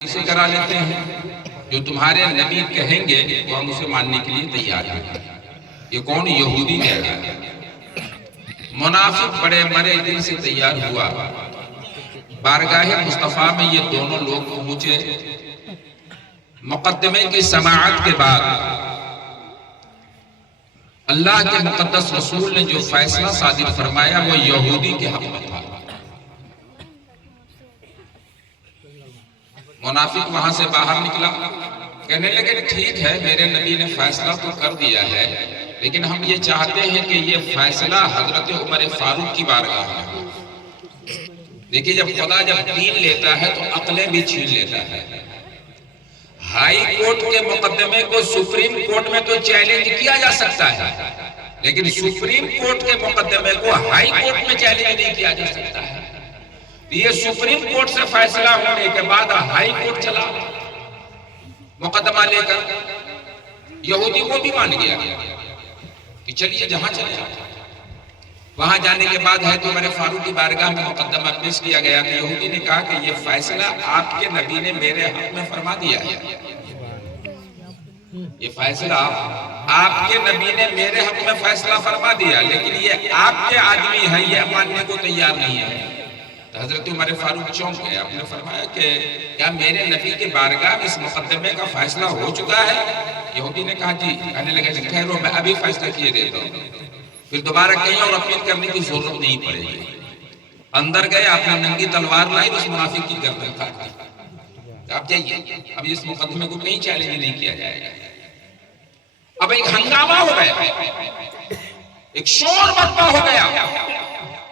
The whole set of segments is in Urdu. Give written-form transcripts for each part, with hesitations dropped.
اسے کرا لیتے ہیں جو تمہارے نبی کہیں گے وہ ہم اسے ماننے کے لیے تیار ہیں۔ یہ کون؟ یہودی کہہ رہا ہے۔ منافق بڑے مرے دل سے تیار ہوا، بارگاہ مصطفیٰ میں یہ دونوں لوگ پہنچے۔ مقدمے کی سماعت کے بعد اللہ کے مقدس رسول نے جو فیصلہ صادر فرمایا وہ یہودی کے حق میں تھا۔ منافق وہاں سے باہر نکلا، کہنے لگے ٹھیک ہے میرے نبی نے فیصلہ تو کر دیا ہے، لیکن ہم یہ چاہتے ہیں کہ یہ فیصلہ حضرت عمر فاروق کی بارگاہ میں ہو۔ دیکھیے جب خدا دین لیتا ہے تو عقلیں بھی چھین لیتا ہے۔ ہائی کورٹ کے مقدمے کو سپریم کورٹ میں تو چیلنج کیا جا سکتا ہے، لیکن سپریم کورٹ کے مقدمے کو ہائی کورٹ میں چیلنج نہیں کیا جا سکتا ہے۔ یہ سپریم کورٹ سے فیصلہ ہونے کے بعد ہائی کورٹ چلا مقدمہ لے کر، یہودی وہ بھی مان گیا کہ چلیے جہاں چلے۔ وہاں جانے کے بعد ہے تو عمر فاروق کی بارگاہ میں مقدمہ پیش کیا گیا کہ یہودی نے کہا کہ یہ فیصلہ آپ کے نبی نے میرے حق میں فرما دیا ہے، یہ فیصلہ آپ کے نبی نے میرے حق میں فیصلہ فرما دیا، لیکن یہ آپ کے آدمی ہے، یہ ماننے کو تیار نہیں ہے۔ حضرت عمر فاروق چونک گئے، آپ نے فرمایا کہ کیا میرے نبی کے بارگاہ میں اس مقدمے کا فیصلہ ہو چکا ہے؟ یہودی نے کہا جی۔ کہنے لگے ٹھہرو میں ابھی فیصلہ کیے دیتا ہوں، پھر دوبارہ کہیں اور اپیل کرنے کی ضرورت نہیں پڑے گی۔ اندر گئے، آپ نے ننگی تلوار لائی، اس منافق کی گردن کاٹ دی۔ آپ جائیے، اب اس مقدمے کو کہیں چیلنج نہیں کیا جائے گا۔ اب ایک ہنگامہ ہو گیا، ایک شور برپا ہو گیا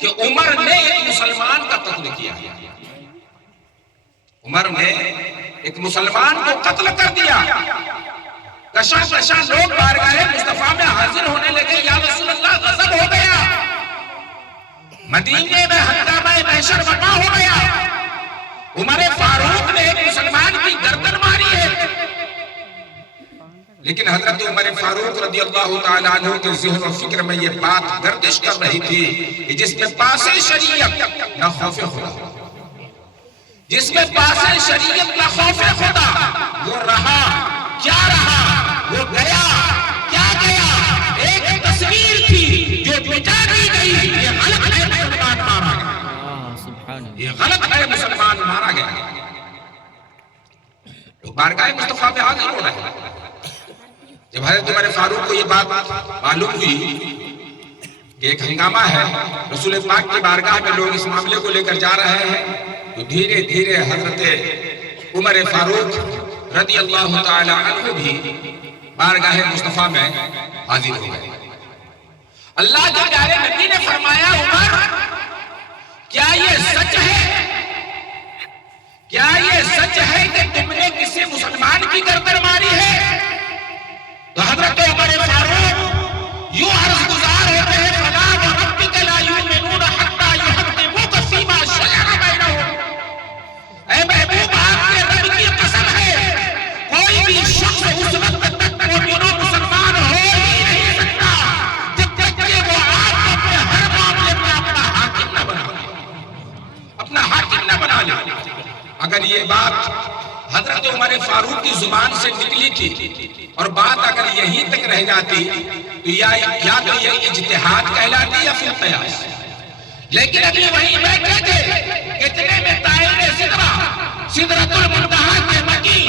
کہ عمر نے ایک مسلمان کا قتل کیا۔ عمر نے ایک مسلمان کو قتل کر دیا۔ کشا کشا لوگ بارگاہ مصطفیٰ میں حاضر ہونے لگے، یا رسول اللہ غضب ہو گیا، مدینے میں ہنگامہ محشر برپا ہو گیا، عمر فاروق نے ایک مسلمان کی گردن ماری ہے۔ لیکن حضرت عمر فاروق رضی اللہ تعالیٰ عنہ کے ذہن و فکر میں یہ بات گردش کر رہی تھی کہ جس میں پاس شریعت نہ خوف خدا، جس میں پاس شریعت نہ خوف خدا، وہ رہا کیا رہا، وہ گیا کیا گیا، ایک تصویر تھی جو مٹا دی گئی۔ یہ غلط ہے، مسلمان مارا گیا، یہ غلط ہے، مسلمان مارا گیا۔ تو بارگاہ مصطفیٰ میں حاضر ہو رہے ہیں۔ جب حضرت عمر فاروق کو یہ بات معلوم ہوئی کہ ایک ہنگامہ ہے، رسول پاک کی بارگاہ میں لوگ اس معاملے کو لے کر جا رہے ہیں، تو دھیرے دھیرے حضرت عمر فاروق رضی اللہ تعالی عنہ بھی بارگاہ مصطفیٰ میں حاضر ہو گئے۔ اللہ کے پیارے نبی نے فرمایا عمر کیا یہ سچ ہے، کیا یہ سچ ہے کہ تم نے کسی مسلمان کی گردن ماری ہے؟ تو حضرت عمر فاروق یوں عرض گزار ہوتے ہیں، فلا وربک لا یؤمنون حتی یحکموک فیما شجر بینہم۔ اے محبوب آپ کے رب کی قسم ہے کوئی بھی شخص اس وقت تک مومن و مسلمان ہو ہی نہیں سکتا جب تک کہ وہ آپ کو اپنے ہر معاملے میں اپنا حاکم نہ بنا لے، اپنا حاکم نہ بنا لے۔ اگر یہ بات حضرت عمر فاروق کی زبان سے نکلی تھی اور بات اگر یہیں تک رہ جاتی تو یا تو یہ اجتہاد کہلاتی یا پھر قیاس، لیکن ابھی وہیں بیٹھے تھے، اتنے میں طائر سدرۃ المنتہا کے مکی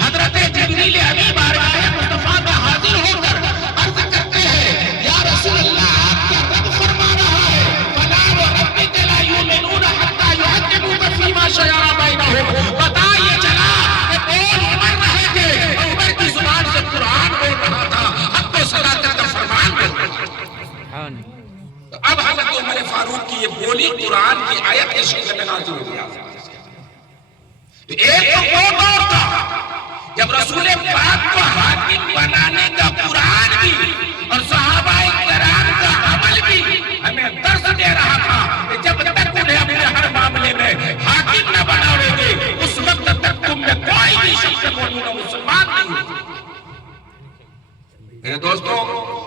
حضرت جبریل امین بارگاہ مصطفیٰ میں حاضر ہو کر عرض کرتے ہیں، یا رسول اللہ آپ کا رب فرما رہا ہے فلا وربک لا یؤمنون حتی یحکموک فیما شجر بینہم۔ پتہ یہ چلا کہ کون عمر رہے تھے، عمر کی زبان سے قرآن بول رہا تھا، حق و صداقت کا فرمان بول رہا تھا۔ تو اب حضرت عمر فاروق کی یہ بولی قرآن کی آیت کے شکل میں نازل ہو گیا۔ تو ایک تو وہ دور تھا جب رسول پاک کو حاکم بنانے کا قرآن بھی اور صحابہ کرام کا عمل بھی ہمیں درس دے رہا تھا کہ جب تک انہیں اپنے ہر معاملے میں حاکم نہ بناؤ گے اس وقت تک تم میں کوئی بھی شخص مومن و مسلمان نہیں ہوگا۔ میرے دوستو،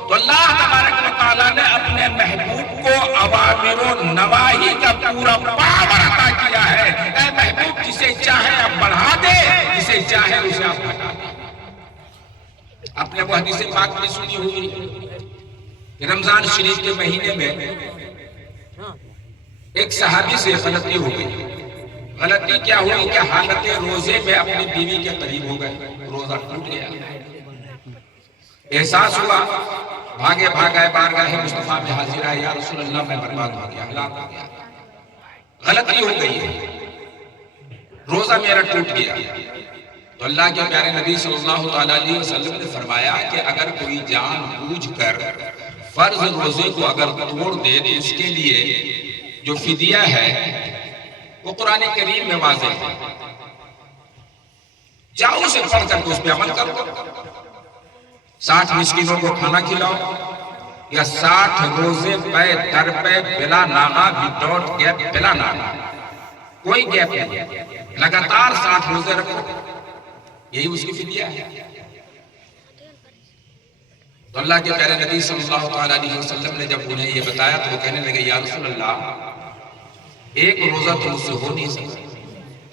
تو اللہ تبارک و تعالیٰ نے اپنے محبوب کو اوامر و نواہی کا پورا پاور عطا کیا ہے۔ اے محبوب محبوب جسے چاہے آپ بڑھا دے، جسے چاہے اسے آپ گھٹا دے۔ آپ نے وہ حدیث پاک میں سنی ہوگی کہ رمضان شریف کے مہینے میں ایک صحابی سے غلطی ہو گئی۔ غلطی کیا ہوئی کہ حالت روزے میں اپنی بیوی کے قریب ہو گئے، روزہ ٹوٹ گیا۔ احساس ہوا، بھاگے بھاگے بارگاہ مصطفیٰ میں حاضر آئے، یا رسول اللہ میں برباد ہو گیا، ہلاک ہو گیا، غلطی ہو گئی ہے، روزہ میرا ٹوٹ گیا۔ تو اللہ کے پیارے نبی صلی اللہ علیہ وسلم نے فرمایا کہ اگر کوئی جان بوجھ کر فرض روزے کو اگر توڑ دے تو اس کے لیے جو فدیہ ہے وہ قرآن کریم میں واضح ہے، جاؤ اسے پڑھ کر کے اس پہ عمل کرو، 60 مسکینوں کو کھانا کھلاؤ، یا 60 روزے پہ در پہ بلا ناغہ وداؤٹ گیپ، بلا ناغہ کوئی گیپ نہیں، لگاتار 60 روزے رکھو، یہی اس کی فدیہ ہے۔ تو اللہ کے پیارے نبی صلی اللہ علیہ وسلم نے جب انہیں یہ بتایا تو وہ کہنے لگے، یا رسول اللہ ایک روزہ تو مجھ سے ہو نہیں سکتا،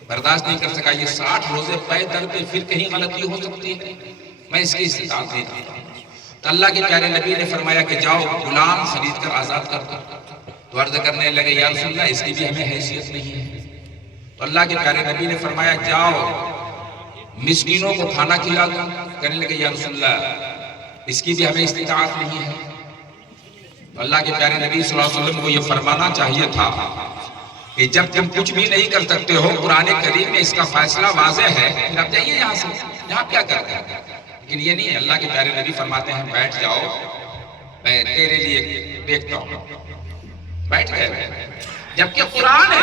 برداشت نہیں کر سکا، یہ 60 روزے پے در پہ پھر کہیں غلطی ہو سکتی ہے، میں اس کی استطاعت نہیں کرتا۔ تو اللہ کے پیارے نبی نے فرمایا کہ جاؤ غلام خرید کر آزاد کر دو۔ تو عرض کرنے لگے، یا رسول اللہ اس کی بھی ہمیں حیثیت نہیں ہے۔ تو اللہ کے پیارے نبی نے فرمایا جاؤ مسکینوں کو کھانا کھلا دو۔ کہنے لگے، یا رسول اللہ اس کی بھی ہمیں استطاعت نہیں ہے۔ تو اللہ کے پیارے نبی صلی اللہ علیہ وسلم کو یہ فرمانا چاہیے تھا کہ جب تم کچھ بھی نہیں کر سکتے ہو، قرآن کریم میں اس کا فیصلہ واضح ہے، پھر آپ جائیے یہاں سے، یہاں کیا کرتے ہیں؟ لیکن یہ نہیں ہے، اللہ کے پیارے نبی فرماتے ہیں بیٹھ جاؤ، میں تیرے لیے دیکھتا ہوں۔ بیٹھ گئے، جبکہ قرآن ہے،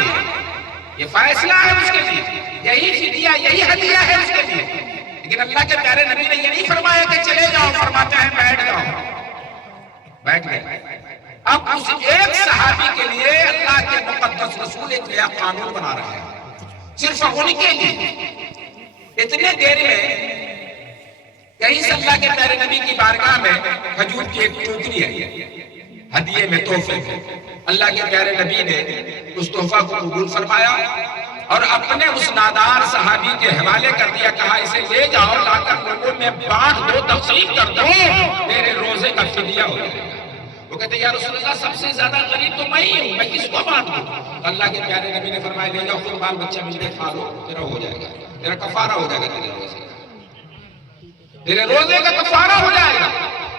یہ فیصلہ ہے اس کے لیے، یہی فدیہ، یہی ہدیہ ہے اس کے لیے۔ لیکن اللہ کے پیارے نبی نے یہ نہیں فرمایا کہ چلے جاؤ، فرماتے ہیں بیٹھ جاؤ۔ بیٹھ گئے۔ اب اس ایک صحابی کے لیے اللہ کے مقدس رسول ایک نیا قانون بنا رہے ہیں، صرف ان کے لیے۔ اتنے دیر میں کہیں سے اللہ کے پیارے نبی کی بارگاہ میں کھجور کی ایک ٹوکری ہے، ہدیے میں، تحفے میں۔ اللہ کے پیارے نبی نے اس تحفہ کو قبول فرمایا اور اپنے اس نادار صحابی کے حوالے کر دیا، کہا اسے لے جاؤ، لا کر لوگوں میں بانٹ دو، تقسیم کر دو، میرے روزے کا فدیہ ہو جائے گا۔ وہ کہتے ہیں یا رسول اللہ سب سے زیادہ غریب تو میں ہی ہوں، میں کس کو بانٹ دوں؟ اللہ کے پیارے نبی نے فرمایا لے جاؤ، پھر بال بچہ مل کے کھا لو، تیرا ہو جائے گا، تیرا کفارہ ہو جائے گا، تیرے روزے کا، تیرے روزے کا کفارہ ہو جائے گا۔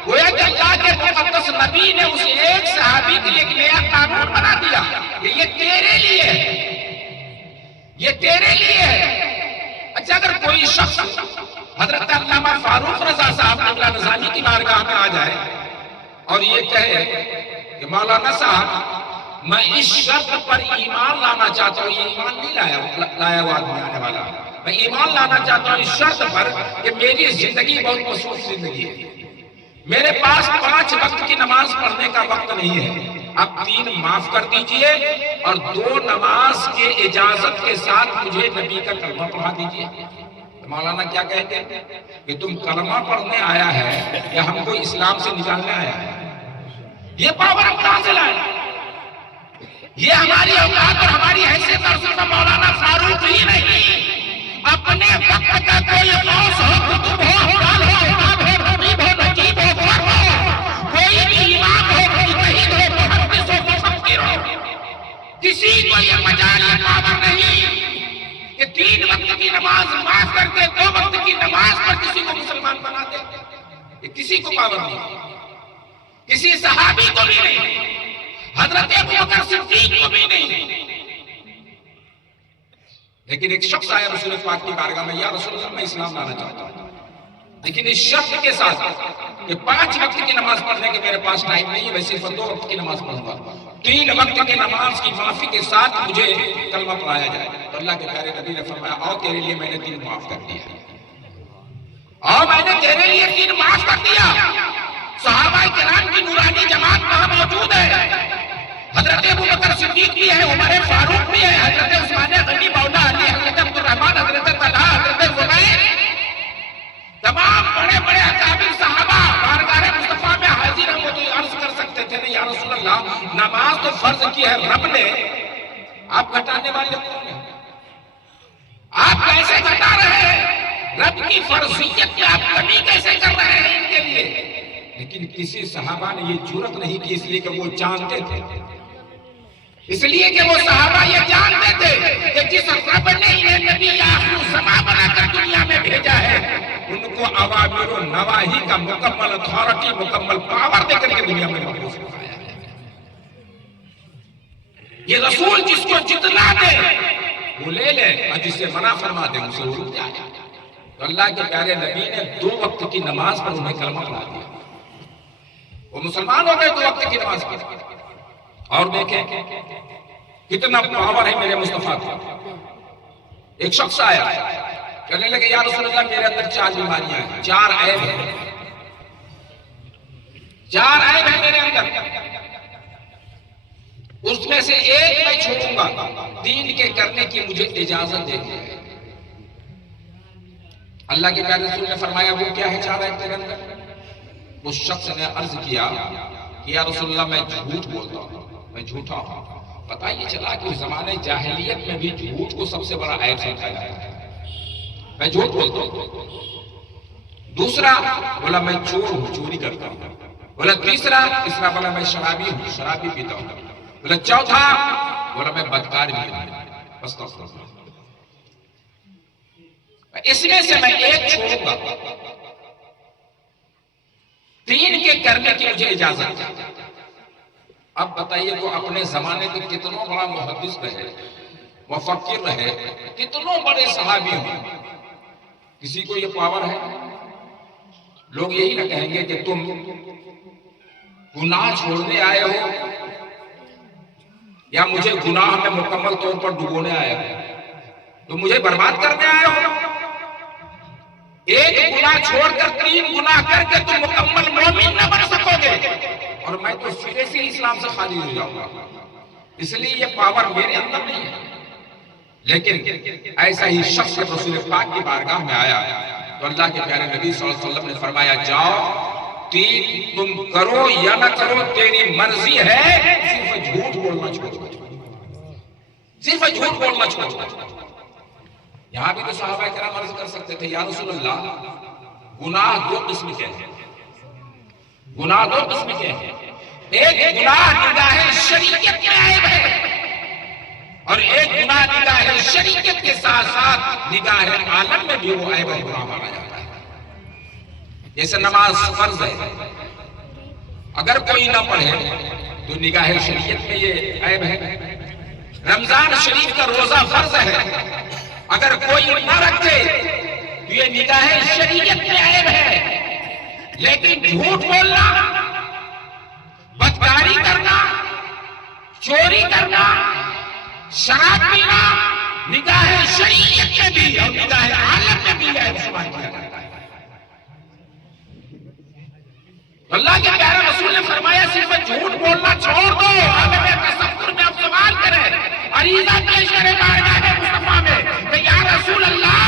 گویا کہ اللہ کے مقدس نبی نے اس ایک صحابی کے لیے ایک نیا قانون بنا دیا کہ یہ تیرے لیے ہے، یہ تیرے لیے ہے۔ اچھا اگر کوئی شخص حضرت علامہ فاروق رضا صاحب قبلہ نظامی کی بارگاہ میں آ جائے اور یہ کہے کہ مولانا صاحب میں اس شرط پر ایمان لانا چاہتا ہوں، یہ ایمان نہیں لایا ہوا آدمی آنے والا، میں ایمان لانا چاہتا ہوں اس شرط پر کہ میری زندگی بہت مصروف زندگی ہے، میرے پاس 5 وقت کی نماز پڑھنے کا وقت نہیں ہے، آپ 3 معاف کر دیجئے اور 2 نماز کے اجازت کے ساتھ مجھے نبی کا کلمہ پڑھا دیجئے۔ مولانا کیا کہتے ہیں کہ تم کلمہ پڑھنے آیا ہے یا ہم کو اسلام سے نکالنے آیا ہے؟ یہ پاور ہم کہاں سے لائے؟ یہ ہماری اوقات اور ہماری حیثیت اور صرف مولانا فاروق ہی نہیں، اپنے وقت کا کوئی غوث ہو، قطب ہو، اقبال ہو، امام ہو، خطیب ہو، نجیب ہو، فر ہو، کوئی بھی امام ہو، مجتہد ہو، محدث ہو، مفکر ہو، کسی کو یہ مجال یہ پاور نہیں کہ 3 وقت کی نماز معاف کر کے 2 وقت کی نماز پر کسی کو مسلمان بنا دے، یہ کسی کو پاور نہیں، کسی صحابی کو بھی نہیں، حضرت ابو بکر صدیق کو بھی نہیں۔ لیکن ایک شخص آیا رسول پاک کی بارگاہ میں، یا رسول اللہ میں اسلام لانا چاہتا ہوں، لیکن اس شرط کے ساتھ کہ 5 وقت کی نماز پڑھنے کے میرے پاس ٹائم نہیں ہے، میں صرف 2 وقت کی نماز پڑھوں گا، 3 وقت کی نماز کی معافی کے ساتھ مجھے کلمہ پڑھایا جائے۔ تو اللہ کے پیارے نبی نے فرمایا آؤ تیرے لیے میں نے 3 معاف کر دیا، آؤ میں نے تیرے لیے 3 معاف کر دیا۔ صحابہ کرام کی نورانی جماعت وہاں موجود ہے، حضرت ابو بکر صدیق بھی ہے، عمر فاروق بھی ہے، حضرت عثمان غنی، مولا علی، حضرت عبد الرحمن، حضرت طلحہ، حضرت زبیر، تمام بڑے بڑے اکابر صحابہ بارگاہ مصطفیٰ میں حاضر ہیں۔ وہ تو عرض کر سکتے تھے نہیں یا رسول اللہ نماز تو فرض کی ہے رب نے، آپ گھٹانے والے کون ہیں؟ رب کی فرضیت میں آپ کمی کیسے کر رہے ہیں ان کے لیے؟ لیکن کسی صحابہ نے یہ جرأت نہیں کی، اس لیے کہ وہ جانتے تھے، اس لیے کہ وہ صحابہ یہ جانتے تھے کہ جس رب نے انہیں نبی آخر الزماں بنا کر دنیا میں بھیجا ہے، ان کو اوامر و نواہی کا مکمل اتھارٹی، مکمل پاور دے کر کے دنیا میں محفوظ کرایا ہے۔ یہ رسول جس کو جتنا دے وہ لے لے، اور جس سے منع فرما دے اسے وہ رک جائے۔ تو اللہ کے پیارے نبی نے 2 وقت کی نماز پر انہیں کلمہ پڑھا دیا، وہ مسلمان ہو گئے 2 وقت کی نماز پر۔ اور دیکھیں کتنا پاور ہے میرے مصطفیٰ کا۔ ایک شخص آیا کہنے لگے یا رسول اللہ میرے اندر 4 بیماریاں ہیں، 4 عیب ہیں، 4 عیب ہیں میرے اندر، اس میں سے ایک میں چھوڑوں گا، 3 کے کرنے کی مجھے اجازت دے دیں۔ اللہ کے پیارے رسول نے فرمایا وہ کیا ہے 4 عیب تیرے اندر؟ اس شخص نے عرض کیا کہ یا رسول اللہ میں جھوٹ بولتا ہوں، میں جھوٹا ہوں۔ پتہ یہ چلا کہ اس زمانے جاہلیت میں بھی جھوٹ کو سب سے بڑا عیب سمجھا جاتا ہے، میں جھوٹ بولتا ہوں۔ دوسرا بولا میں چور ہوں، چوری کرتا ہوں۔ بولا تیسرا بولا میں شرابی ہوں، شرابی پیتا ہوں۔ بولا چوتھا بولا میں بدکار بھی ہوں، بس اس میں سے میں ایک چھوڑوں گا، 3 کے کرنے کی مجھے اجازت ہے۔ اب بتائیے وہ اپنے زمانے کے کتنوں بڑا محدث رہے، مفکر رہے، کتنوں بڑے صحابی ہوں، کسی کو یہ پاور ہے؟ لوگ یہی نہ کہیں گے کہ تم گناہ چھوڑنے آئے ہو یا مجھے گناہ میں مکمل طور پر ڈبونے آئے ہو، تم مجھے برباد کرنے آئے ہو۔ ایک گناہ چھوڑ کر 3 گناہ کر کے تم مکمل مومن نہ بن سکو گے، اور میں تو سرے سے اسلام سے خالی ہو جاؤں گا۔ اس لیے یہ پاور میرے اندر نہیں ہے۔ لیکن ایسا ہی شخص رسول پاک کی بارگاہ میں آیا تو اللہ کے پیارے نبی صلی اللہ علیہ وسلم نے فرمایا جاؤ 3 تم کرو یا نہ کرو تیری مرضی ہے، صرف جھوٹ بولنا چھوڑو، صرف جھوٹ بولنا چھوڑو۔ یہاں بھی تو صحابہ کرام عرض کر سکتے تھے یا رسول اللہ گناہ 2 قسم کے ہیں، گناہ 2 قسم کے ہیں، ایک گناہ نگاہ شریعت کے عیب ہے اور ایک گناہ نگاہ شریعت کے ساتھ ساتھ نگاہ عالم میں بھی وہ عیب اور گناہ مانا جاتا ہے۔ جیسے نماز فرض ہے، اگر کوئی نہ پڑھے تو نگاہ شریعت میں یہ عیب ہے۔ رمضان شریف کا روزہ فرض ہے، اگر کوئی نہ رکھے تو یہ نگاہ شریعت میں عیب ہے۔ لیکن جھوٹ بولنا، بدکاری کرنا، چوری کرنا، شراب پینا نگاہ شریعت میں بھی اور نگاہ عالم میں بھی عیب شمار کیا جاتا ہے۔ اللہ کے پیارے رسول نے فرمایا صرف جھوٹ بولنا چھوڑ دو۔ عالم تصور میں اب سوال کریں، عریضہ پیش کرے بارگاہ مصطفیٰ میں کہ یا رسول اللہ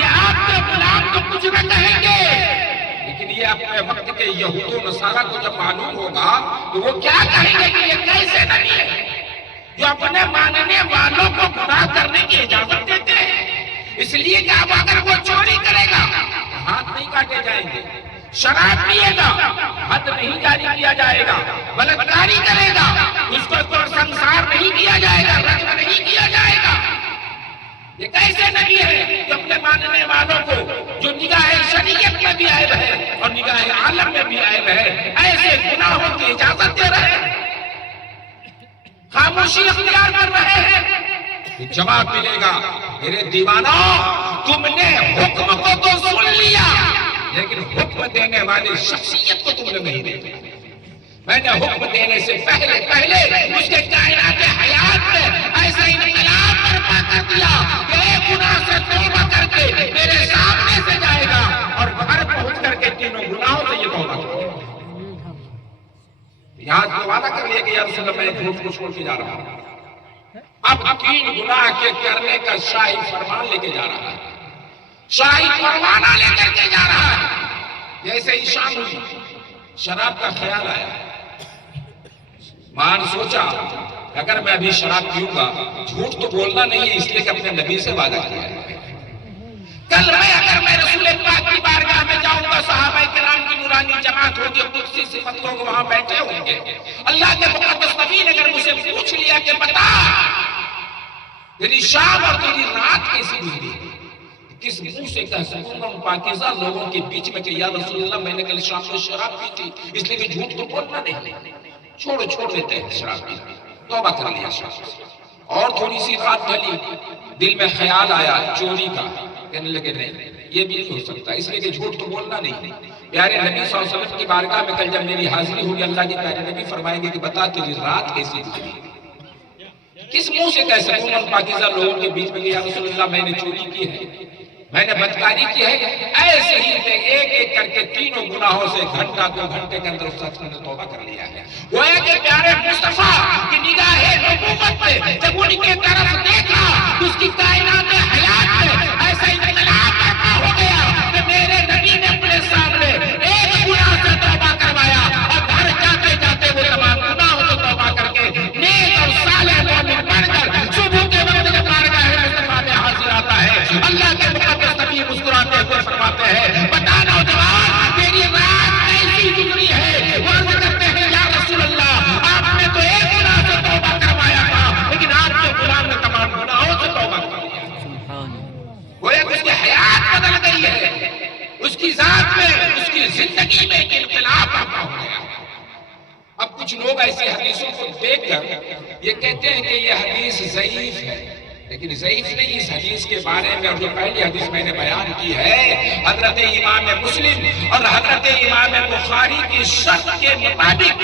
یہ آپ کے غلام تو کچھ نہ کہیں گے، لیکن یہ اپنے وقت کے یہود و نصارہ کو جب معلوم ہوگا تو وہ کیا کہیں گے کہ یہ کیسے نبی ہے جو اپنے ماننے والوں کو گناہ کرنے کی اجازت دیتے ہیں۔ اس لیے کہ اب اگر وہ چوری کرے گا ہاتھ نہیں کاٹے جائیں گے، شراب پیے گا حد نہیں جاری کیا جائے گا، بلاکاری کرے گا اس کو سنسار نہیں کیا جائے گا، رجم نہیں کیا جائے گا۔ یہ کیسے نبی ہے جو اپنے ماننے والوں کو جو نگاہ شریعت میں بھی عیب ہے اور نگاہ عالم میں بھی عیب ہے ایسے گناہوں کی اجازت دے رہے ہیں، خاموشی اختیار کر رہے ہیں؟ جواب ملے گا میرے دیوانوں تم نے حکم کو تو سن لیا لیکن حکم دینے والی شخصیت کو تم نے نہیں دیکھا۔ میں نے حکم دینے سے پہلے اس کے کائنات حیات میں ایسا انقلاب برپا کر دیا کہ ایک گناہ سے توبہ کر کے میرے سامنے سے جائے گا اور گھر پہنچ کر کے 3 گناہوں سے یہ توبہ کرے گا۔ یہاں تو وعدہ کر لیا کہ یا رسول اللہ میں جھوٹ کو چھوڑ کے جا رہا ہوں، اب 3 گناہ کے کرنے کا شاہی فرمان لے کے جا رہا ہے، شاہی پروانہ لے کر کے جا رہا ہے۔ جیسے ہی شام ہوئی شراب کا خیال آیا، مان سوچا اگر میں ابھی شراب پیوں گا جھوٹ تو بولنا نہیں ہے، اس لیے کہ اپنے نبی سے وعدہ کیا ہے کل میں اگر میں کی قدسی صفتوں کو وہاں بیٹھے ہوں گے. اللہ کے مقدس نبی نے اگر مجھے پوچھ لیا کہ بتا تیری شام اور تیری رات کیسی گزری، کس منہ سے کہہ سکوں گا ان پاکیزہ لوگوں کے بیچ میں کہ یا رسول اللہ میں نے کل شام کو شراب پی تھی، اس لیے کہ جھوٹ تو بولنا نہیں. چھوڑ لیتے ہیں شراب پی، توبہ کر لیا شراب سے. اور تھوڑی سی رات ڈھلی، دل میں خیال آیا چوری کا، کہنے لگے نہیں یہ بھی نہیں ہو سکتا، اس لیے کہ جھوٹ تو بولنا نہیں. پیارے نبی صلی اللہ علیہ وسلم کی بارگاہ میں کل جب میری حاضری ہوئی، اللہ کے پیارے نبی فرمائیں گے کہ بتا تیری رات کیسی گزری. کس منہ سے کہہ سکوں ان پاکیزہ لوگوں کے بیچ میں کہ یا رسول اللہ میں نے چوری کی ہے، میں نے بدکاری کی ہے. ایسے ہی ایک ایک کر کے تینوں گناہوں سے گھنٹہ 2 گھنٹے کے اندر اس شخص نے توبہ کر لیا ہے. گویا کہ پیارے مصطفیٰ کی نگاہ نبوت میں جب ان کی طرف دیکھا تو اس کی کائنات حیات میں ایسا انقلاب برپا ہو گیا کہ میرے نبی نے اپنے سامنے ایک گناہ سے توبہ کروایا اور گھر جاتے جاتے وہ تمام گناہوں سے توبہ کر کے نیک اور صالح مومن بن کر صبح کے وقت جب بارگاہ مصطفیٰ میں حاضر آتا ہے، اللہ کے مقدس نبی مسکراتے ہوئے فرماتے ہیں بتا نوجوان تیری رات کیسی گزری ہے. وہ عرض کرتے ہیں یا رسول اللہ آپ نے تو ایک گناہ سے توبہ کروایا تھا، لیکن آپ کے غلام نے تمام گناہوں سے توبہ کر لیا. گویا کہ اس کی حیات بدل گئی ہے، اس کی ذات میں اس کی زندگی میں ایک انقلاب برپا ہو گیا. اب کچھ لوگ ایسی حدیثوں کو دیکھ کر یہ کہتے ہیں کہ یہ حدیث ضعیف ہے، لیکن ضعیف نہیں. اس حدیث کے بارے میں اور جو پہلی حدیث میں نے بیان کی ہے حضرت امام مسلم اور حضرت امام بخاری کی شرط کے مطابق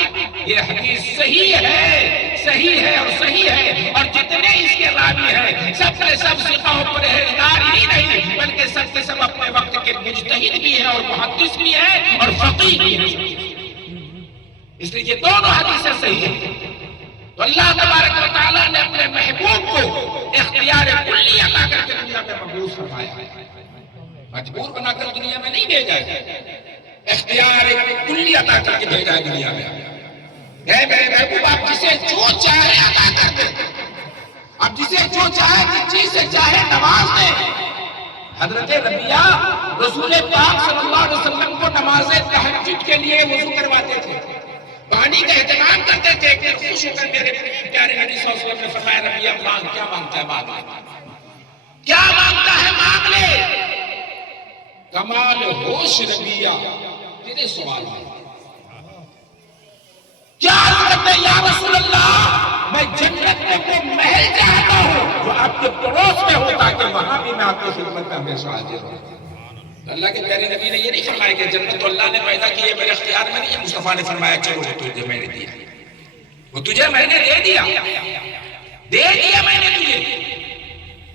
یہ حدیث صحیح ہے اور صحیح ہے. اور جتنے اس کے راوی ہیں سب کے سب ثقہ و پرہیزگار ہی نہیں بلکہ سب کے سب اپنے وقت کے مجتہد بھی ہیں اور محدث بھی ہیں اور فقیہ بھی ہیں. اس لیے یہ دونوں حدیثیں صحیح ہیں. تو اللہ تبارک و تعالیٰ نے اپنے محبوب کو اختیار کلی عطا کر کے دنیا میں مبعوث فرمایا ہے. مجبور بنا کر دنیا میں نہیں بھیجا ہے، اختیار کلی عطا کر کے بھیجا ہے دنیا میں. اے میرے محبوب آپ جسے جو چاہے عطا کر دیں، آپ جسے جو چاہے جس چیز سے چاہے نواز دیں. حضرت ربیعہ رسول پاک صلی اللہ علیہ وسلم کو نماز تہجد کے لیے وضو کرواتے تھے، پانی کا اہتمام کرتے تھے. کہ خوش ہو کر میرے پیارے نبی صلی اللہ علیہ وسلم نے فرمایا ربیعہ مانگ، کیا مانگتا ہے مانگ، کیا مانگتا ہے مانگ لے. کمال ہوش ربیعہ تیرے سوال ہے. کیا کرتے یا رسول اللہ میں جنت میں وہ محل چاہتا ہوں جو آپ کے پڑوس میں ہو تاکہ وہاں بھی میں آپ کی خدمت میں ہمیشہ حاضر ہوں. اللہ کے پیارے نبی نے یہ نہیں فرمایا کہ جنت تو اللہ نے پیدا کی ہے میرے اختیار میں نہیں ہے. مصطفیٰ نے فرمایا چلو وہ تجھے میں نے دیا، وہ تجھے میں نے دے دیا میں نے تجھے.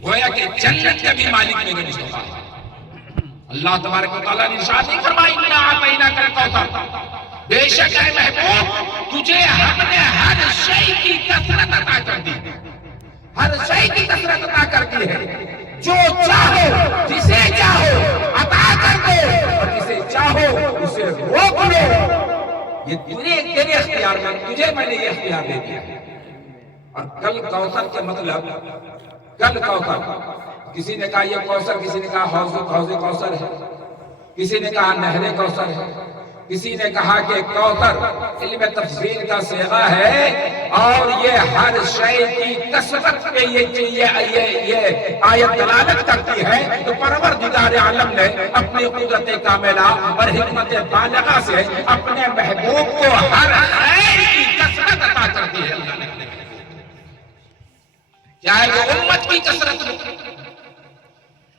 گویا کہ جنت کا بھی مالک میرے مصطفیٰ ہے. اللہ تبارک و تعالیٰ نے ارشاد نہیں فرمایا انا اعطیناک الکوثر، بے شک اے محبوب تجھے ہم نے ہر شے کی کثرت عطا کر دی، ہر شے کی کثرت عطا کر دی ہے. جو چاہو جسے چاہو عطا کر دو اور جسے چاہو اسے روک لو. یہ تیرے اختیار میں، تجھے میں نے یہ اختیار دے دیا. اور کل کوثر کے مطلب کل کوثر، کسی نے کہا یہ کوثر، کسی نے کہا حوض کوثر ہے، کسی نے کہا نہر کوثر ہے، کسی نے کہا کہ کوثر علم تفسیر کا صیغہ ہے اور یہ ہر شے کی کثرت پہ یہ آیت دلالت کرتی ہے. تو پروردگار عالم نے اپنی قدرت کاملہ اور حکمت بالغہ سے اپنے محبوب کو ہر خیر کی کثرت عطا کر دی ہے. اللہ نے چاہے وہ امت کی کثرت ہو،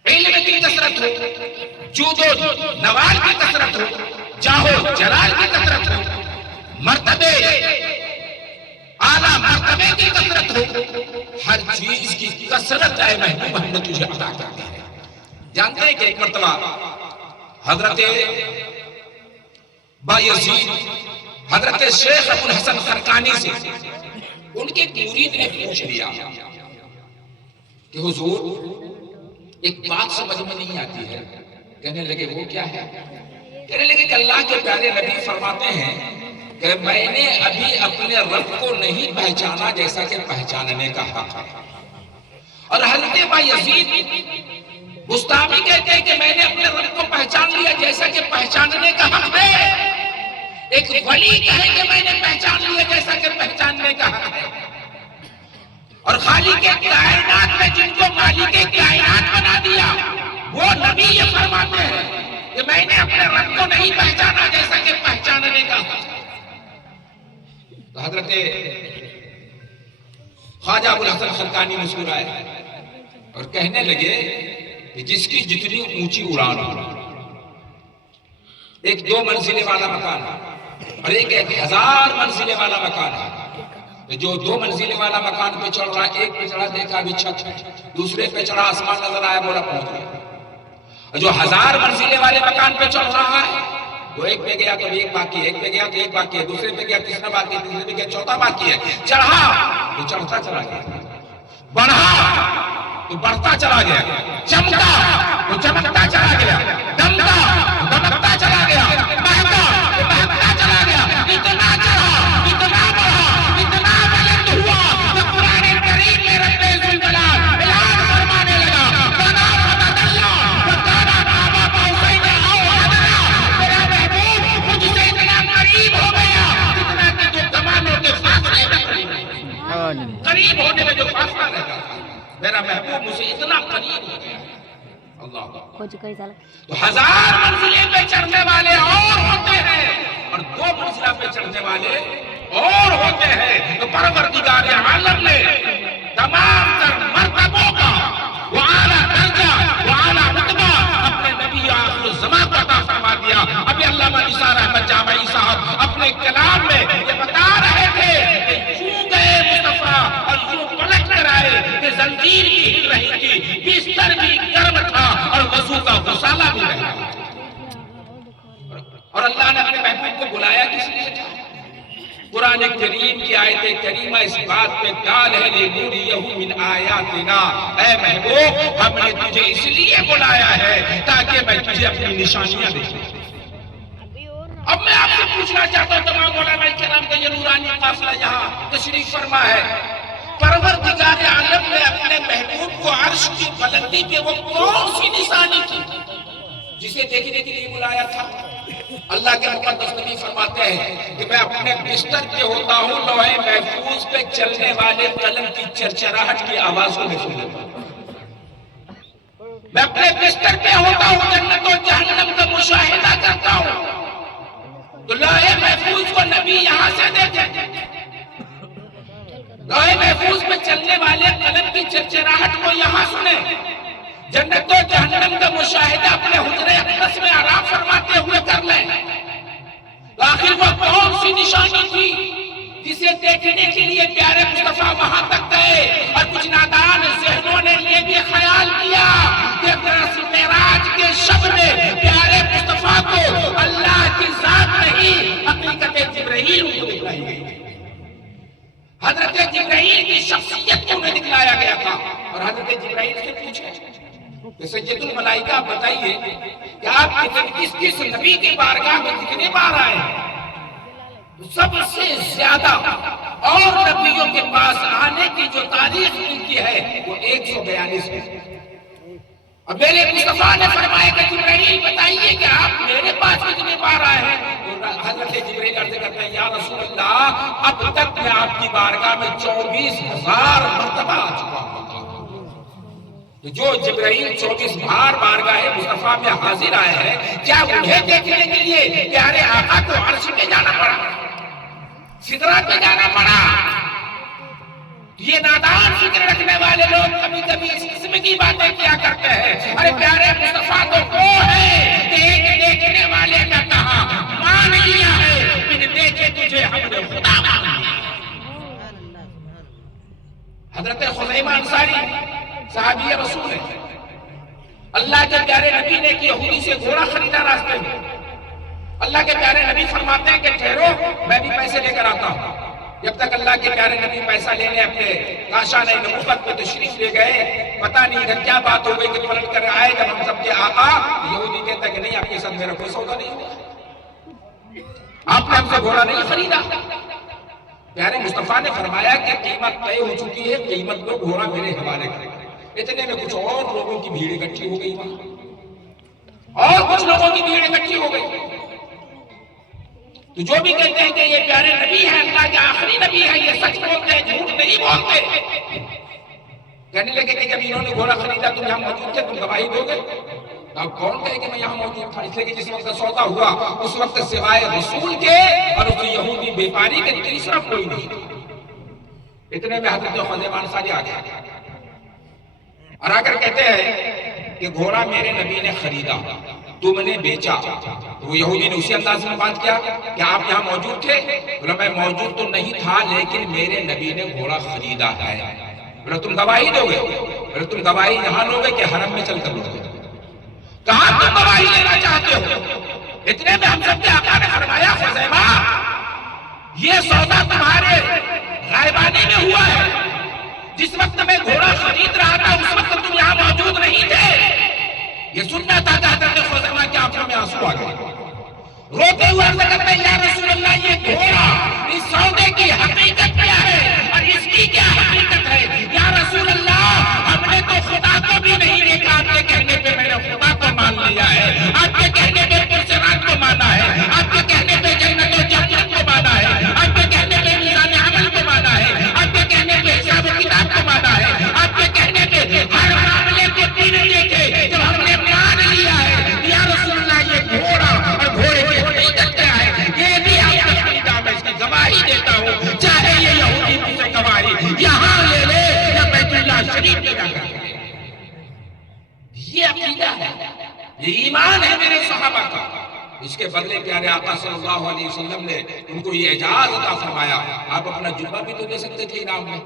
علم کی کثرت ہو، جود و نوال کی کثرت ہو، جاہو جلال کی کثرت ہو، مرتبے اعلیٰ مرتبے کی کثرت ہو، ہر چیز کی کثرت اے محبوب ہم نے تجھے عطا کر دی ہے. جانتے ہیں کہ ایک مرتبہ حضرت بایزید حضرت شیخ ابو الحسن خرقانی سے ان کے مرید نے پوچھ لیا کہ حضور ایک بات سمجھ میں نہیں آتی ہے. کہنے لگے وہ کیا ہے؟ کہنے لگے کہ اللہ کے پیارے نبی فرماتے ہیں کہ میں نے ابھی اپنے رب کو نہیں پہچانا جیسا کہ پہچاننے کا حق ہے. اور حضرت بایزید بستامی کہتے ہیں کہ میں نے اپنے رب کو پہچان لیا جیسا کہ پہچاننے کا حق ہے. ایک ولی کہے کہ میں نے پہچان لیا جیسا کہ پہچاننے کا حق ہے، اور خالق کائنات میں جن کو مالک کائنات بنا دیا وہ نبی یہ فرماتے ہیں کہ میں نے اپنے رب کو نہیں پہچانا جیسا کہ پہچاننے کا حق ہے۔ تو حضرت خواجہ ابوالحسن خلقانی مسکرائے اور کہنے لگے کہ جس کی جتنی اونچی اڑان ہو، ایک 2 منزلے والا مکان ہے اور ایک 1000 منزلے والا مکان ہے، جو 2 منزلے والا مکان پہ چڑھ رہا ہے، ایک پہ چڑھا دیکھا ابھی چھت ہے، دوسرے پہ چڑھا آسمان نظر آیا بولا پہنچ گیا، اور جو 1000 منزلے والے مکان پہ چڑھ رہا ہے وہ ایک پہ گیا تو ایک باقی ہے، ایک پہ گیا تو ایک باقی ہے، دوسرے پہ گیا تیسرا باقی ہے، تیسرے پہ گیا چوتھا باقی ہے، چڑھا تو چڑھتا چلا گیا، بڑھا تو بڑھتا چلا گیا، چمکا تو چمکتا چلا گیا، دمکا تو دمکتا چلا گیا، مہکا تو مہکتا چلا گیا، اتنا چڑھا، اتنا بڑھا، اتنا بلند ہوا کہ قرآن کریم میں رب ذوالجلال اعلان فرمانے لگا، فَنَا فَتَدَلَّا وَكَانَ قَابَ قَوْسَيْنِ أَوْ أَدْنَىٰ، میرا محبوب مجھ سے اتنا قریب ہو گیا جتنا کہ جو کمانوں کے فاصلے میں قریب ہونے میں جو فاصلہ رہتا تھا، میرا محبوب مجھے اتنا قریب ہو گیا۔ اللہ تو 1000 منزلے پہ چڑھنے والے اور ہوتے ہیں اور 2 منزلہ پہ چڑھنے والے اور ہوتے ہیں۔ تو پروردگار عالم نے تمام تر مرتبوں کا وہ اعلیٰ درجہ، وہ اعلیٰ رتبہ اپنے نبی آخر الزمان کو عطا فرما دیا۔ ابھی علامہ نثار احمد جامعی صاحب اپنے کلام میں یہ بتا رہے تھے کہ یوں گئے مصطفیٰ اور یوں پلٹ کر آئے کہ زنجیر بھی ہل رہی تھی، بستر بھی گرم تھا اور وضو کا غسالہ بھی رہا، اور اللہ نے اپنے محبوب کو بلایا کس لیے تھا؟ قرآن کریم کی آیت کریمہ اس بات پہ دال ہے لِنُرِيَهُ مِنْ آیاتنا، اے محبوب ہم نے تجھے اس لیے بلایا ہے تاکہ میں تجھے اپنی نشانیاں دکھاؤں۔ اب میں آپ سے پوچھنا چاہتا ہوں تمام علماء کرام کا یہ نورانی قافلہ یہاں تشریف فرما ہے، پروردگار عالم نے اپنے محبوب کو عرش کی بلندی پہ وہ کون سی نشانی کی جسے دیکھنے کے لیے بلایا تھا؟ اللہ کے مقدس نبی فرماتے ہیں کہ میں اپنے بستر پہ ہوتا ہوں، لوح محفوظ پہ چلنے والے قلم کی چرچراہٹ کی آوازوں میں سن لیتا ہوں، میں اپنے بستر پہ ہوتا ہوں، جنت و جہنم کا مشاہدہ کرتا ہوں، تو لوح محفوظ کو نبی یہاں سے دیکھیں، لوح محفوظ پہ چلنے والے قلم کی چرچراہٹ کو یہاں سنیں، جنت و جہنم کا مشاہدہ اپنے حجرے اقدس میں آرام فرماتے ہوئے کر لیں۔ تو آخر وہ کون سی نشانی تھی جسے دیکھنے کے لیے پیارے مصطفیٰ وہاں تک گئے؟ اور کچھ نادان ذہنوں نے یہ بھی خیال کیا کہ معراج کے شب میں پیارے مصطفیٰ کو اللہ کی ذات نہیں حقیقت جبرائیل کو دکھلائی گئی، حضرت جبرائیل کی شخصیت کو انہیں دکھلایا گیا تھا، اور حضرت جبرائیل سے پوچھا کہ سید الملائکہ بتائیے کہ آپ کس نبی کی بارگاہ میں کتنے بار آئے ہیں؟ سب سے زیادہ اور نبیوں کے پاس آنے کی جو تاریخ ان کی ہے وہ 142 ہے، اور میرے مصطفیٰ نے فرمایا کہ جبرائیل بتائیے کہ آپ میرے پاس کتنے بار آئے ہیں؟ تو حضرت جبرائیل عرض کرتے ہیں یا رسول اللہ اب تک میں آپ کی بارگاہ میں 24,000 مرتبہ آ چکا ہوں۔ تو جو جبرائیل 24 بار بارگاہ مصطفیٰ میں حاضر آئے ہیں، کیا انہیں دیکھنے کے لیے پیارے آقا کو عرش پہ جانا پڑا، سدرہ پہ جانا پڑا؟ یہ نادان فکر رکھنے والے لوگ کبھی کبھی اس قسم کی باتیں کیا کرتے ہیں۔ ارے پیارے مصطفیٰ تو وہ ہے کہ ایک دیکھنے والے کا کہا مان لیا ہے، بن دیکھے تجھے ہم نے خدا مان لیا۔ حضرت خزیمہ انصاری صحابی رسول ہے، اللہ کے پیارے نبی نے کہ یہودی سے گھوڑا خریدا راستے میں، اللہ کے پیارے نبی فرماتے ہیں کہ ٹھہرو میں بھی پیسے لے کر آتا ہوں۔ جب تک اللہ کے پیارے نبی پیسہ لینے اپنے کاشانہ نبوت پہ تشریف لے گئے، پتہ نہیں ادھر کیا بات ہو گئی کہ پلٹ کر آئے جب ہم سب کے آقا، یہودی کہتا ہے کہ نہیں آپ کے ساتھ میرا کوئی سودا نہیں ہوا، آپ نے ہم سے گھوڑا نہیں خریدا۔ پیارے مصطفیٰ نے فرمایا کہ قیمت طے ہو چکی ہے، قیمت کو گھوڑا میرے حوالے کرے۔ اتنے میں کچھ اور لوگوں کی بھیڑ اکٹھی ہو گئی وہاں، اور کچھ لوگوں کی بھیڑ اکٹھی ہو گئی، تو جو بھی کہتے ہیں کہ یہ پیارے نبی ہے، اللہ کے آخری نبی ہے، یہ سچ بولتے ہیں، جھوٹ نہیں بولتے. کہنے لگے کہ جب انہوں نے گھوڑا خریدا تم یہاں موجود تھے، تم گواہی دو گے؟ اب کون کہے کہ میں یہاں موجود تھا؟ اس لیے کہ جس وقت سودا ہوا اس وقت سوائے رسول کے اور اس یہودی بیپاری کے تیسرا کوئی نہیں. اتنے میں حضرت خزیمہ انصاری آ گیا اور آ کر کہتے ہیں کہ گھوڑا میرے نبی نے خریدا، تم نے بیچا. تو وہ یہودی نے اسی انداز میں بات کیا کہ آپ یہاں موجود تھے؟ بولا میں موجود تو نہیں تھا لیکن میرے نبی نے گھوڑا خریدا ہے. بولا تم گواہی دو گے؟ بولا تم گواہی یہاں لو گے کہ حرم میں چل کر لو گے؟ کہاں تم گواہی لینا چاہتے ہو؟ اتنے میں ہم سب کے آقا نے فرمایا خزیمہ یہ سودا تمہارے غائبانے میں ہوا ہے. جس وقت میں گھوڑا خرید رہا تھا اس وقت تم یہاں موجود نہیں تھے. یہ سننا تھا حضرت خزیمہ کی آنکھوں میں آنسو آ گئے. روتے ہوئے عرض کرتے ہیں یا رسول اللہ یہ گھوڑا اس سودے کی حقیقت کیا ہے اور اس کی کیا حقیقت ہے؟ یا رسول اللہ ہم نے تو خدا کو بھی نہیں دیکھا، آپ کے کہنے پہ میں نے خدا کو مان لیا ہے، آپ کے کہنے پہ پرسرات کو مانا ہے، آپ کے کہنے پہ جنت و جہنم کو مانا ہے، آپ کے کہنے پہ میزان عمل کو مانا ہے، آپ کے کہنے پہ حساب و کتاب کو مانا ہے، آپ کے کہنے پہ ہر معاملے کو دین دیکھے جب ہم نے مان لیا ہے. یا رسول اللہ یہ گھوڑا اور گھوڑے کی حقیقت کیا ہے یہ بھی آپ کا خریدا، میں اس کی گواہی دیتا ہوں، چاہے یہ یہودی مجھ سے گواہی یہاں لے لے یا بیت اللہ شریف میں جا کر. یہ عقیدہ ہے، یہ ایمان ہے میرے صحابہ کا. اس کے بدلے پیارے آقا صلی اللہ علیہ وسلم نے ان کو یہ اعزاز عطا فرمایا. آپ اپنا جبہ بھی تو دے سکتے تھے انعام میں،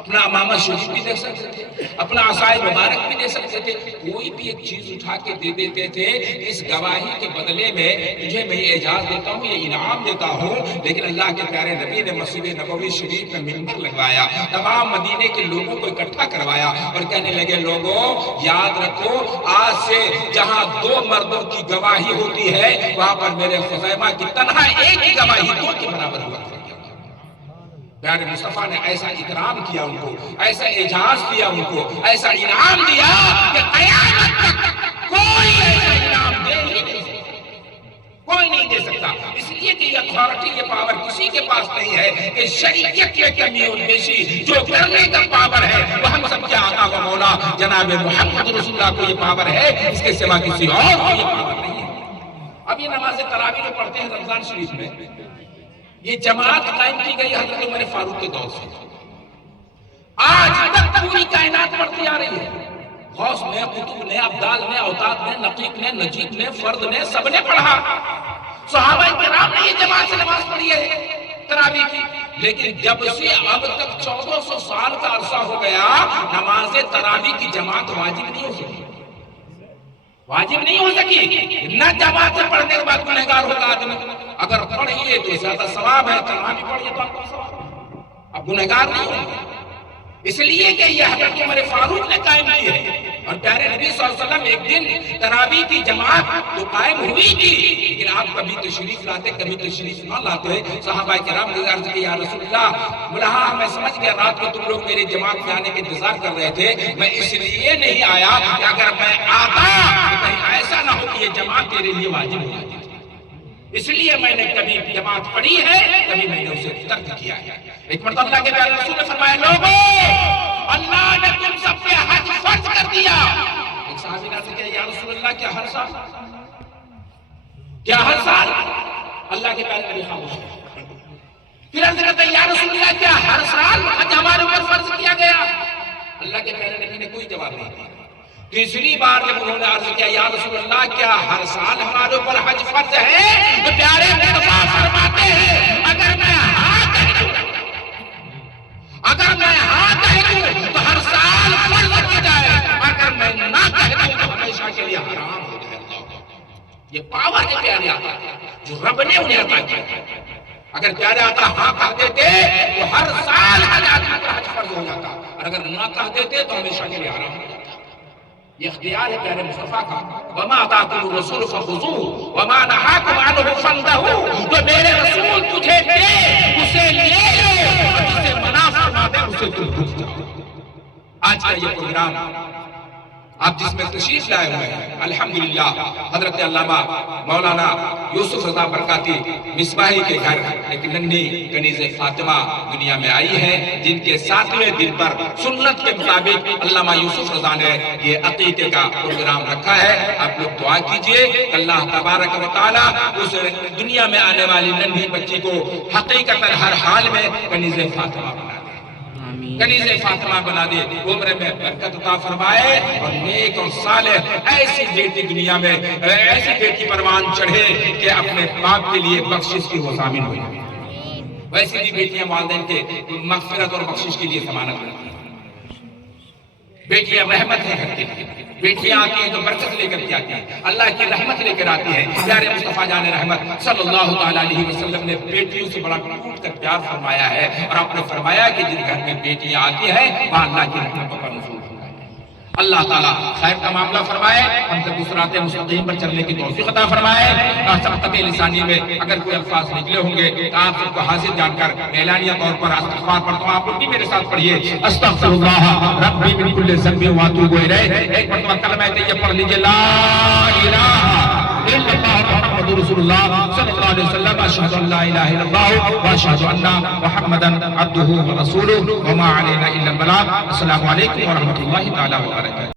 اپنا امامہ شریف بھی دے سکتے تھے، اپنا عصائے مبارک بھی دے سکتے تھے، کوئی بھی ایک چیز اٹھا کے دے دیتے تھے. اس گواہی کے بدلے میں تجھے میں یہ اعزاز دیتا ہوں، یہ انعام دیتا ہوں. لیکن اللہ کے پیارے نبی نے مسجد نبوی شریف میں منبر لگوایا، تمام مدینے کے لوگوں کو اکٹھا کروایا اور کہنے لگے لوگوں یاد رکھو آج سے جہاں دو مردوں کی گواہی ہوتی ہے وہاں پر میرے خزیمہ کی تنہا ایک ہی گواہی دو کے برابر ہوا کرے. پیارے مصطفیٰ نے ایسا اکرام کیا ان کو، ایسا اعزاز دیا ان کو، ایسا انعام دیا کہ قیامت تک کوئی ایسا انعام دے ہی نہیں سکتا، کوئی نہیں دے سکتا. اس لیے کہ یہ اتھارٹی یہ پاور کسی کے پاس نہیں ہے کہ شریعت میں کمی اور بیشی جو کرنے کا پاور ہے وہ ہم سب کے آقا و مولا جناب محمد رسول اللہ کو یہ پاور ہے، اس کے سوا کسی اور کو یہ پاور نہیں ہے. اب یہ نماز تراویح جو پڑھتے ہیں رمضان شریف میں، یہ جماعت قائم کی گئی حضرت عمر فاروق کے دور سے، آج تک پوری کائنات پڑھتی آ رہی ہے. غوث نے، قطب نے، ابدال نے، اوتاد نے، نقیق نے، نجیب نے، فرد نے، سب نے پڑھا. صحابہ کرام نے یہ جماعت سے نماز پڑھی ہے تراویح کی. لیکن جب سے اب تک 1400 سال کا عرصہ ہو گیا نماز تراویح کی جماعت واجب نہیں ہو سکی، واجب نہیں ہو سکی. نہ جماعت سے پڑھنے کے بعد گنہگار ہوگا آدمی، اگر پڑھیے تو زیادہ ثواب ہے، تراویح پڑھیے تو آپ کو ثواب، اب گنہگار نہیں ہوگا. اس لیے کہ یہ حضرت عمر فاروق نے قائم کی ہے. اور پیارے نبی صلی اللہ علیہ وسلم ایک دن تراویح کی جماعت تو قائم ہوئی تھی لیکن آپ کبھی تشریف لاتے کبھی تشریف نہ لاتے. صحابہ کرام نے عرض کیا یا رسول اللہ، بولا ہاں میں سمجھ گیا رات کو تم لوگ میری جماعت میں آنے کے انتظار کر رہے تھے، میں اس لیے نہیں آیا کہ اگر میں آتا تو کہیں ایسا نہ ہو کہ یہ جماعت تیرے لیے واجب ہو جاتی. اس لیے میں نے کبھی جماعت پڑھی ہے کبھی میں نے اسے ترک کیا ہے. ایک مرتبہ اللہ کے پیارے رسول نے فرمایا لوگوں اللہ نے تم سب پہ حج فرض کر دیا. ایک صحابی نے کہا یا رسول اللہ کیا ہر سال، کیا ہر سال؟ اللہ کے پیارے نبی خاموش ہے. پھر عرض کرتے یا رسول اللہ کیا ہر سال حج ہمارے اوپر فرض کیا گیا؟ اللہ کے پیارے نبی نے کوئی جواب نہیں دیا. تیسری بار جب انہوں نے عرض کیا یا رسول اللہ کیا ہر سال ہمارے اوپر حج فرض ہے؟ تو پیارے مصطفیٰ فرماتے ہیں اگر میں ہاں کہہ دوں، اگر میں ہاں کہہ دوں تو ہر سال فرض ہو جائے، اگر میں نہ کہہ دوں تو ہمیشہ کے لیے حرام ہو جائے. یہ پاور ہے پیارے آقا جو رب نے انہیں عطا کیا. اگر پیارے آقا ہاں کہہ دیتے تو ہر سال حج فرض ہو جاتا، اور اگر نہ کہہ دیتے تو ہمیشہ کے لیے حرام ہو جاتا. یہ اختیار ہے پیارے مصطفیٰ کا. وَمَا آتَاكُمُ الرَّسُولُ فَخُذُوهُ وَمَا نَهَاكُمْ عَنْهُ فَانْتَهُوا. تو میرے رسول تجھے دے اسے لے لو اور جسے منع فرما دے اسے تم رک جاؤ. آج کا یہ پروگرام آپ جس میں تشریف لائے ہوئے ہیں الحمدللہ حضرت علامہ مولانا یوسف رضا برکاتی مصباحی کے گھر ایک ننھی کنیز فاطمہ دنیا میں آئی ہے، جن کے 7ویں دن پر سنت کے مطابق علامہ یوسف رضا نے یہ عقیقے کا پروگرام رکھا ہے۔ آپ لوگ دعا کیجئے اللہ تبارک و تعالی اس دنیا میں آنے والی ننھی بچی کو حقیقتاً ہر حال میں کنیز فاطمہ بنا دے، کنیز فاطمہ بنا دے، عمر میں برکت عطا فرمائے اور نیک اور صالح ایسی بیٹی دنیا میں، ایسی بیٹی پروان چڑھے کہ اپنے باپ کے لیے بخشش کی وہ ضامن ہو جائے۔ ویسی بھی بیٹیاں والدین کے مغفرت اور بخشش کے لیے ضمانت رکھتی ہیں۔ بیٹیاں رحمت ہے گھر کے لیے، بیٹیاں آتی ہیں تو برکت لے کر کے آتی ہیں، اللہ کی رحمت لے کر آتی ہیں۔ پیارے مصطفیٰ جان رحمت صلی اللہ تعالیٰ علیہ وسلم نے بیٹیوں سے بڑا ٹوٹ کر پیار فرمایا ہے، اور آپ نے فرمایا کہ جن گھر میں بیٹیاں آتی ہیں وہاں اللہ کی رحمتوں کا نزول ہوتا ہے۔ اللہ تعالیٰ خیر کا معاملہ فرمائے، ہم سب کو صراط مستقیم پر چلنے کی توفیق عطا فرمائے۔ سبقت لسانی میں اگر کوئی الفاظ نکلے ہوں گے تو آپ سب کو حاضر جان کر اعلانیہ طور پر استغفار پڑھتا ہوں، آپ لوگ بھی میرے ساتھ پڑھیے، استغفر اللہ ربی من کل ذنب واتوب الیہ۔ ایک مرتبہ کلمہ طیب پڑھ لیجیے، لا الہ الا اللہ محمد رسول اللہ صلی اللہ علیہ وسلم، اشہد ان لا الہ الا اللہ واشہد ان محمدا عبدہ ورسولہ وما علینا الا البلاغ۔ السلام علیکم ورحمۃ اللہ تعالی وبرکاتہ۔